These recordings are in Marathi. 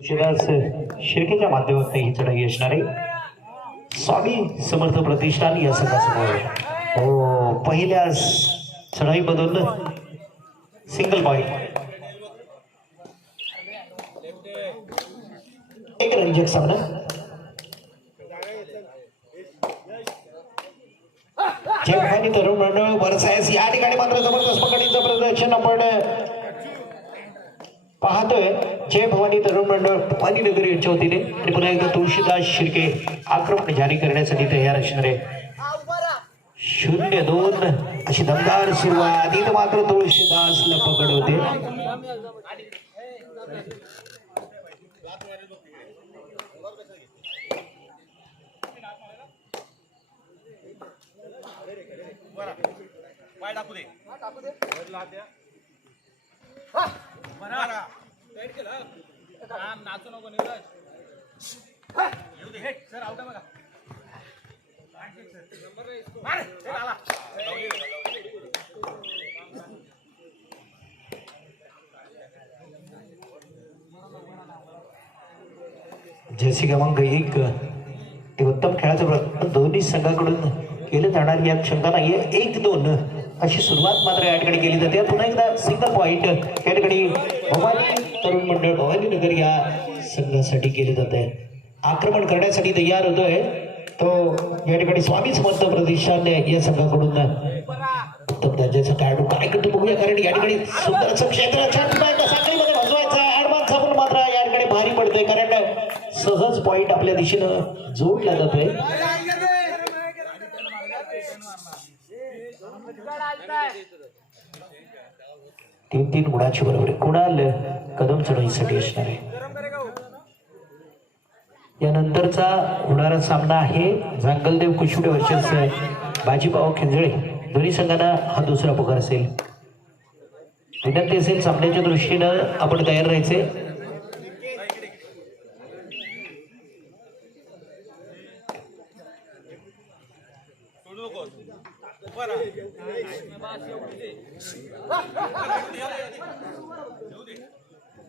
शिर्केच्या माध्यमातून ही चढाई असणार आहे. स्वामी समर्थ प्रतिष्ठान या संघासमोर हो पहिल्या चढाईमधून सिंगल पॉइंट एक रंजक सामना. जय भवानी तरुण मंडळ बरसायस या ठिकाणी मात्र जबरदस्त पकडीचं प्रदर्शन आपण पाहतोय. जय भवानी तरुण मंडळ भवानी नगर यांच्या वतीने आणि पुन्हा एकदा तुळशीदास शिर्के आक्रमण जारी करण्यासाठी तयार असणार आहे. 0-2 अशी दमदार सुरुवात. इथं मात्र तुळशीदासला पकड होते. नाचू नको नीरज येऊ दे सर आउट आहे बघा जर्सी क्रमांक 1 उत्तम खेळाचं प्रयत्न दोन्ही संघाकडून केले जाणार या क्षमता नाहीये. 1-2 अशी सुरुवात मात्र या ठिकाणी केली जाते. पुन्हा एकदा सिंगल पॉइंट या ठिकाणी भवानी तरुण मंडळ भवानी नगर या संघासाठी केले जात आहे. आक्रमण करण्यासाठी तयार होतोय तो या ठिकाणी स्वामी समर्थ प्रतिष्ठान या संघाकडून उत्तम दर्जाचा खेळाडू काय करतो बघूया. कारण या ठिकाणी सुंदर असं क्षेत्र साखळीमध्ये भजवायचा ऍडव्हान्स आपण मात्र या ठिकाणी भारी पडतोय. कारण सहज पॉइंट आपल्या दिशेनं जोडला जातोय. 3-3 गुणाची बरोबर कुणाल कदम चढाईसाठी असणार आहे. यानंतरचा होणारा सामना आहे जांगलदेव कुशुडे वर्सेस बाजीपाव खिंजळे. दोन्ही संघांना हा दुसरा पुकार असेल. विनंती असेल सामन्याच्या दृष्टीनं आपण तयार राहायचे.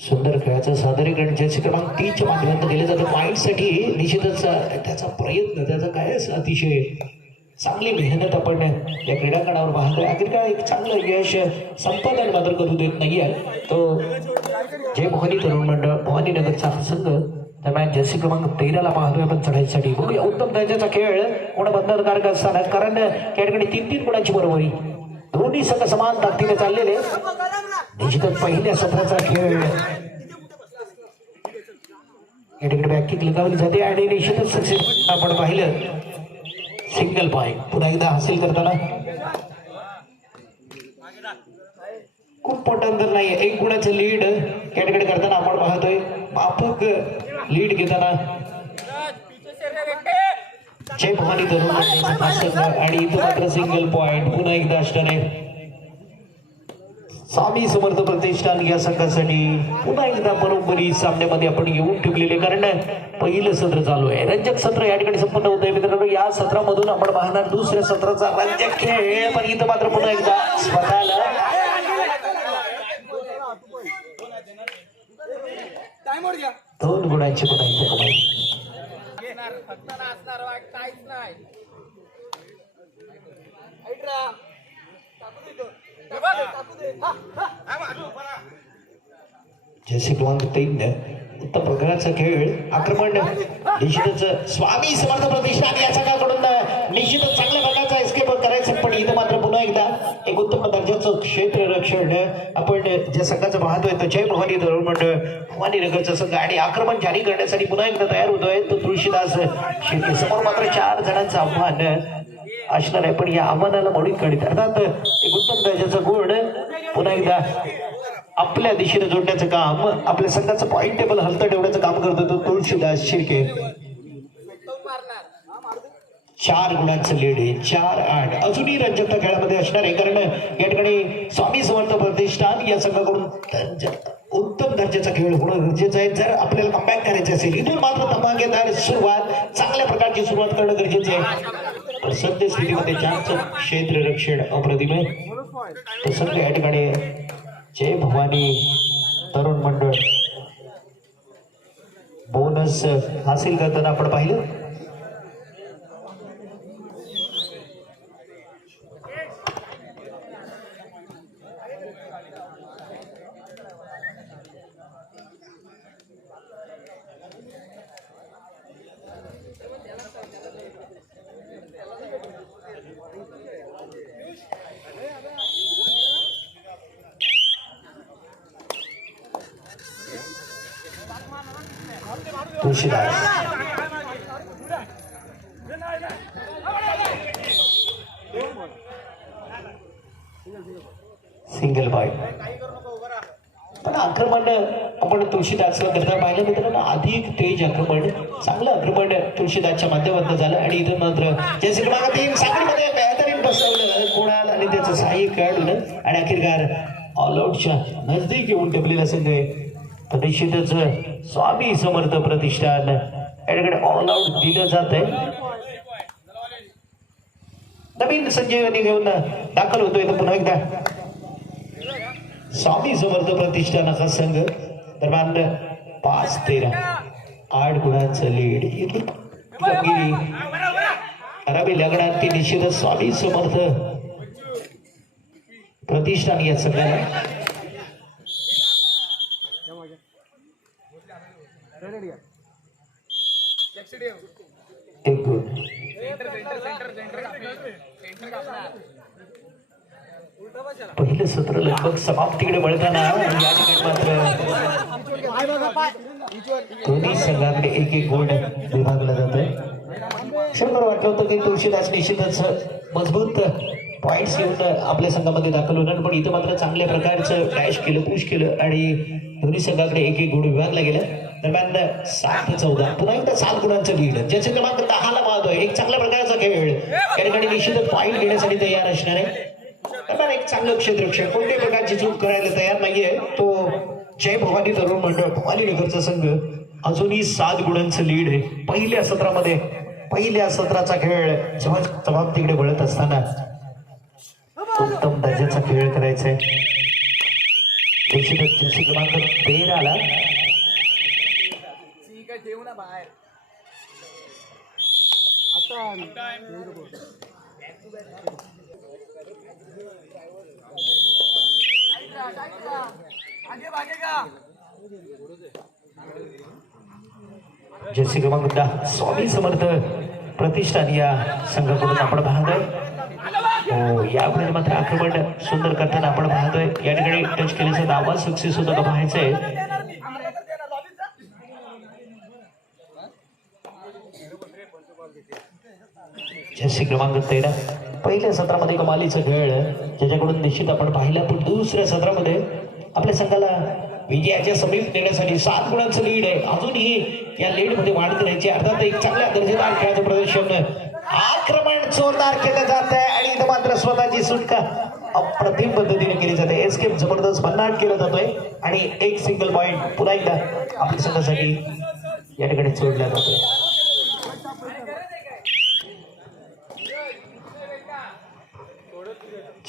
सुंदर खेळाचं सादरीकरण जर्सी क्रमांक 3 च्या माध्यमातून केले जातं. पॉईंटसाठी निश्चितच त्याचा प्रयत्न त्याचा काय अतिशय चांगली मेहनत आपण या क्रीडांगणावर पाहतोय. अखेरकार एक चांगलं यश संपादन मात्र करू देत नाहीये तो जय भवानी तरुण मंडळ भवानी नगरचा संघ. दरम्यान जर्सी क्रमांक 13 पाहतोय आपण चढाईसाठी. बघूया उत्तम दर्जाचा खेळ कोण बंधनकारक असताना कारण या ठिकाणी 3-3 गुणांची बरोबरी. दोन्ही संघ समान ताकदीने चाललेले. निश्चितच पहिल्या सत्राचा खेळ या ठिकाणी बॅककिक लगावली जाते आणि निश्चितच सक्सेस आपण पाहिलं. सिंगल पॉइंट पुन्हा एकदा हासिल करताना खूप मोठं अंतर नाही. 1 गुणाचं लीड या ठिकाणी करताना आपण पाहतोय. माफक लीड घेताना जय भवानी तरुण आणि इथं मात्र सिंगल पॉइंट पुन्हा एकदा असणार आहे. स्वामी समर्थ प्रतिष्ठान या संघासाठी पुन्हा एकदा बरोबरी सामन्यामध्ये आपण येऊन ठेवलेले. कारण पहिलं सत्र चालू आहे. रंजक सत्र या ठिकाणी संपन्न होत आहे. मित्रांनो या सत्रामधून आपण पाहणार दुसऱ्या सत्राचा रंजक खेळ. पण इथं मात्र पुन्हा एकदा स्वतःला 2 गुणांची पुन्हा एकदा कमाई. जर्सी क्रमांक 3 उत्तम प्रकारचा खेळ. आक्रमण निश्चितच स्वामी समर्थ प्रतिष्ठान या संघाकडून निश्चितच चांगल्या प्रकारचा एस्केप करायचं. पण इथं मात्र पुन्हा एकदा एक उत्तम दर्जाचं क्षेत्र रक्षण आपण ज्या संघाचं पाहतोय तर जय भवानी तरुण मंडळ भवानी नगरचा संघ आणि आक्रमण जारी करण्यासाठी पुन्हा एकदा तयार होतोय तो तुळशीदास शिर्के. समोर मात्र 4 जणांचं आव्हान असणार आहे. पण या आव्हानाला मोडीत काढीत अर्थात एक उत्तम दर्जाचा गुण पुन्हा एकदा आपल्या दिशेने जोडण्याचं काम आपल्या संघाचं पॉइंट टेबल हलतं ठेवण्याचं काम करतो तो तुळशीदास शिर्के. 4 गुणांचं लीड आहे. 4-8 अजूनही रंजकता खेळामध्ये असणार आहे. कारण या ठिकाणी स्वामी समर्थ प्रतिष्ठान या संघाकडून उत्तम दर्जाचा खेळ होणं गरजेचं आहे जर आपल्याला कमबॅक करायचं असेल. इथून मात्र धमाकेदार सुरुवात चांगल्या प्रकारची सुरुवात करणं गरजेचं आहे. सद्य स्थितीमध्ये ज्यांचं क्षेत्ररक्षण अप्रतिम आहे तसं या ठिकाणी जय भवानी तरुण मंडळ बोनस हासिल करताना आपण पाहिलं. Tulshidas single boy. पण आक्रमण आपण तुळशीदास करता पाहिलं मित्रांनो, अधिक तेज आक्रमण, चांगलं आक्रमण तुळशीदासच्या माध्यमातून झालं. आणि इथं मात्र जैसे क्रमांक 3 साखळीमध्ये बेहतरीन बसवलं कोणाल आणि त्याचं सहाय्य खेळाडून आणि अखेरकार ऑल आउटच्या नजदीक येऊन टेपलेला संघ आहे. तर निश्चितच स्वामी समर्थ प्रतिष्ठान याकडे ऑल आउट दिलं जात आहे. नवीन संजीवनी घेऊन दाखल होतोय. तर पुन्हा एकदा स्वामी समर्थ प्रतिष्ठानाचा संघ दरम्यान 5-13 8 गुणांचं लीड. इथून कामगिरी करावी लागणार ती निश्चितच स्वामी समर्थ प्रतिष्ठान या संघाला. एक गुण. पहिलं सत्र लगभग समाप्तीकडे वळताना या ठिकाणी मात्र दोन्ही संघाकडे एक गुण विभागला जातोय. शंभर वाटलं होतं की तुळशीदास निश्चितच मजबूत पॉइंट्स घेऊन आपल्या संघामध्ये दाखल होणार, पण इथं मात्र चांगल्या प्रकारचं डॅश केलं, पुश केलं आणि दोन्ही संघाकडे एक गुण विभागला गेला. दरम्यान 7-14 पुन्हा एकदा 7 गुणांचं लीड. ज्याचे क्रमांक 10ला पाहतोय. एक चांगल्या प्रकारचा खेळ या ठिकाणी निश्चितच पॉईंट घेण्यासाठी तयार असणार आहे. दरम्यान एक चांगलं क्षेत्ररक्षक कोणत्याही प्रकारची चूक करायला तयार नाहीये तो जय भवानी तरुण मंडळ भवानीनगरचा संघ. अजूनही 7 गुणांचं लीड आहे. पहिल्या सत्राचा खेळ जेव्हा समाप्तीकडे वळत असताना उत्तम दर्जाचा खेळ करायचा आहे. निश्चितच जशी क्रमांक 13ला जर्सी क्रमांक 10 स्वामी समर्थ प्रतिष्ठान या संघाकडून आपण पाहतोय. यापुढे मात्र आक्रमण सुंदर करताना आपण पाहतोय. या ठिकाणी टच केल्याचा दावा सक्सेस होता का पाहायचंय. जर्सी क्रमांक 13 पहिल्या सत्रामध्ये कमालीचा खेळ ज्याच्याकडून निश्चित आपण पाहिला, पण दुसऱ्या सत्रामध्ये आपल्या संघाला विजयाच्या समीप नेण्यासाठी 7 गुणांचं लीड आहे. अजूनही या लीड मध्ये वाढ करायची. अर्थात एक चांगल्या दर्जेदार खेळाचं प्रदर्शन, आक्रमण जोरदार केलं जात आहे आणि इथं मात्र स्वतःची सुटका अप्रतिम पद्धतीने केली जाते. एस्केप जबरदस्त भन्नाट केला जातोय आणि एक सिंगल पॉइंट पुन्हा एकदा आपल्या संघासाठी या ठिकाणी सोडला जातोय.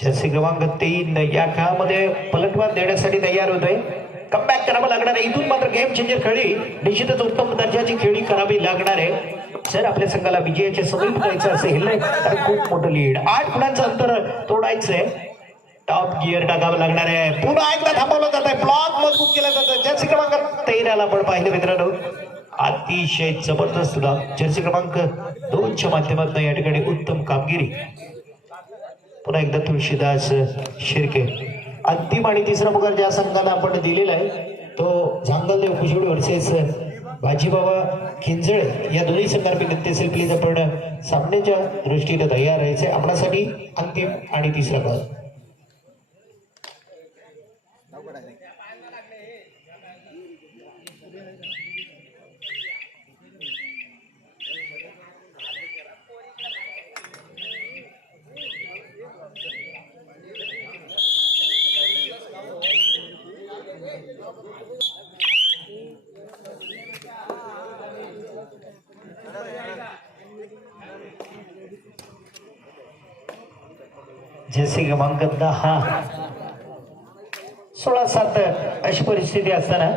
जर्सी क्रमांक 3 या खेळामध्ये पलटवार देण्यासाठी तयार होतोय. कमबॅक करावं लागणार आहे. इथून मात्र गेम चेंजर खेळी निश्चितच उत्तम दर्जाची खेळी करावी लागणार आहे. जर आपल्या संघाला विजयाच्या समीप जायचं असेल तर खूप मोठं लीड 8 गुणांचं अंतर तोडायचंय. टॉप गिअर टाकावं लागणार आहे. पुन्हा एकदा थांबवलं जात आहे. ब्लॉक मजबूत केला जातं. जर्सी क्रमांक 13ला आपण पाहिलं मित्रांनो, अतिशय जबरदस्त जर्सी क्रमांक 2च्या माध्यमातून या ठिकाणी उत्तम कामगिरी. पुन्हा एकदा तुळशीदास शिर्के. अंतिम आणि तिसरा पुकार ज्या संघाला आपण दिलेला आहे तो झांगलदेव कुशिवडी वर्सेस बाजीबाबा खिंजळे या दोन्ही संघांपैकी विनंती असेल प्लीज आपण सामन्याच्या दृष्टीने तयार राहायचे. आपणासाठी अंतिम आणि तिसरा काळ. जर्सी क्रमांक 10 16-7 अशी परिस्थिती असताना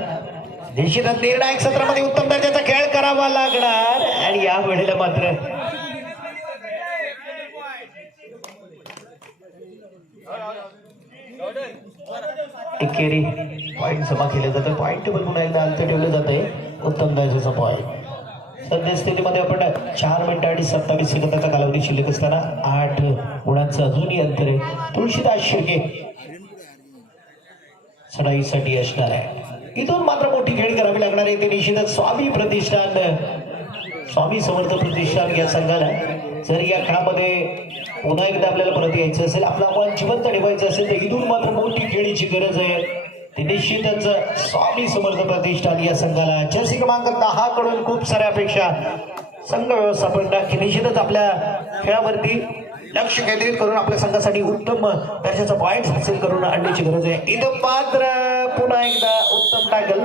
निश्चितच निर्णायक सत्रामध्ये उत्तम दर्जाचा खेळ करावा लागणार आणि या वेळेला मात्र एकेरी पॉइंट जमा केले जाते. पॉइंट टेबल पुन्हा एकदा अंत ठेवलं जाते. उत्तम दर्जाचा पॉइंट. सध्या स्थितीमध्ये आपण 4 मिनिटं आणि 27 सेकंदाचा कालावधी शिल्लक असताना 8 गुणांचं अजूनही अंतर आहे. तुळशीदास शिर्के चढाईसाठी असणार आहे. इथून मात्र मोठी खेळी करावी लागणार आहे. ते निश्चितच स्वामी प्रतिष्ठान, स्वामी समर्थ प्रतिष्ठान या संघाला जर या खेळामध्ये पुन्हा एकदा आपल्याला परत यायचं असेल, आपला मन जिवंत ठेवायचं असेल तर इथून मात्र मोठी खेळीची गरज आहे. ते निश्चितच स्वामी समर्थ प्रतिष्ठान या संघाला जर्सी क्रमांक 10 कडून खूप साऱ्या अपेक्षा. संघ व्यवस्थापन निश्चितच आपल्या खेळावरती लक्ष केंद्रित करून आपल्या संघासाठी उत्तम दर्जाचा पॉइंट हासिल करून आणण्याची गरज आहे. इथं मात्र पुन्हा एकदा उत्तम टॅकल.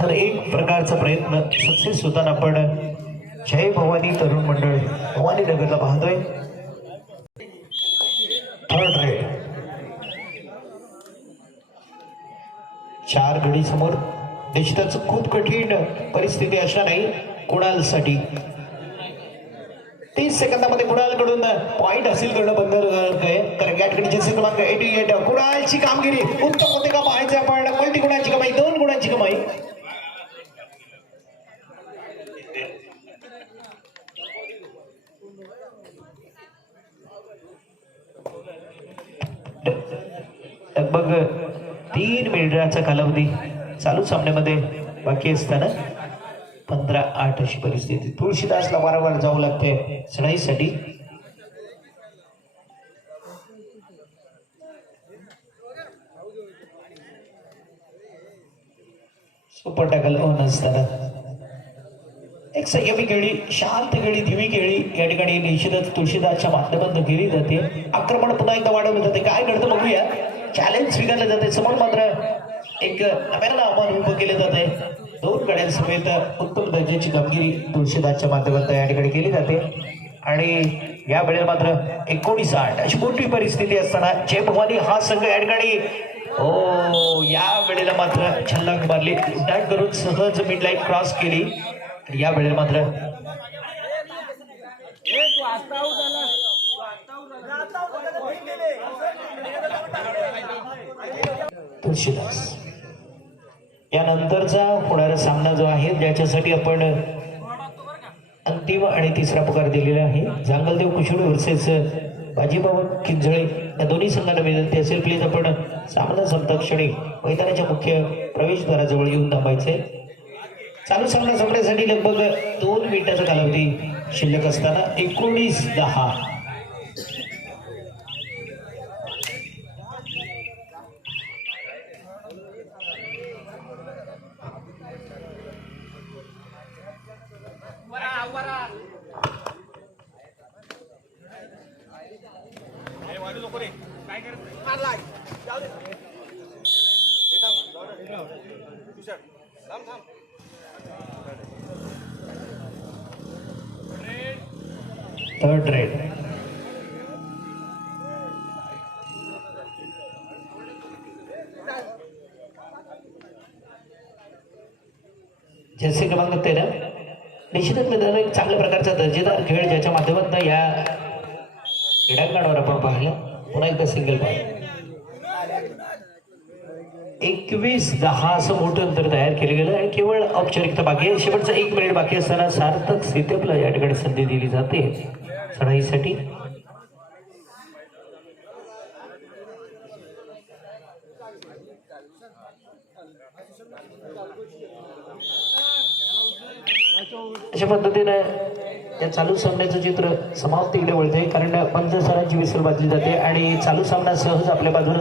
हर एक प्रकारचा प्रयत्न सक्सेस होताना आपण जय भवानी तरुण मंडळ भवानी नगरला पाहतोय. थर्ड रेड 4 गडी समोर निश्चितच खूप कठीण परिस्थिती असणार नाही कुणालसाठी. 30 सेकंदामध्ये कुणालकडून पॉइंट हासिल करणं बंद आहे. कारण या ठिकाणी जर्सी क्रमांक 88 कुणालची कामगिरी उत्तम होते का पाहायचे आपण. मल्टी गुणांची कमाई, 2 गुणांची कमाई. लगभग 3 मिनिटाचा कालावधी चालू सामन्यामध्ये बाकी असताना 15-8 अशी परिस्थिती. तुळशीदासला वारंवार जावं लागते चढाईसाठी. सुपर टॅकल होऊन असताना एक संयमी खेळी, शांत खेळी, धीमी खेळी या ठिकाणी निश्चितच तुळशीदासच्या माध्यमातून केली जाते. आक्रमण पुन्हा एकदा वाढवलं जाते. काय घडतं बघूया. चॅलेंज स्वीकारलं जाते. समोर मात्र एक नव्यानं आव्हान उभं केलं जात आहे. 2 गड्यांसमेत उत्तम दर्जाची कामगिरी तुळशीदासच्या माध्यमातून या ठिकाणी केली जाते. आणि या वेळेला मात्र 19-8 अशी मोठी परिस्थिती असताना जय भवानी हा संघ या ठिकाणी या वेळेला मात्र छल्लांग मारली, उड्डाण करून सहज मिड लाईन क्रॉस केली. या वेळेला मात्र तुळशीदास यानंतरचा होणारा सामना जो आहे ज्याच्यासाठी आपण अंतिम आणि तिसरा पुकार दिलेला आहे. जांगलदेव कुशुडे वर्सेस बाजीबाबा किंजळे या दोन्ही संघांना विनंती असेल प्लीज आपण सामना संपता क्षणी मैदानाच्या मुख्य प्रवेशद्वाराजवळ येऊन थांबायचे. चालू सामना संपण्यासाठी लगभग 2 मिनिटाचा कालावधी शिल्लक असताना 19-10 थर्ड रेड. जर्सी क्रमांक 13 निश्चितच मैदान एक चांगल्या प्रकारचा दर्जेदार खेळ ज्याच्या माध्यमातून या क्रीडांगणावर आपण पाहिलं. पुन्हा एकदा सिंगल पॉइंट. 21-10 असं मोठं अंतर तयार केलं गेलं आणि केवळ औपचारिकता बाकी आहे. शेवटचा 1 मिनिट बाकी असताना सार्थक सितेपला या ठिकाणी संधी दिली जाते चढाईसाठी. अशा पद्धतीने या चालू सामन्याचं चित्र समाप्तीकडे वळते कारण पंच सरांची विसर बांधली जाते आणि चालू सामना सहज आपल्या बाजूने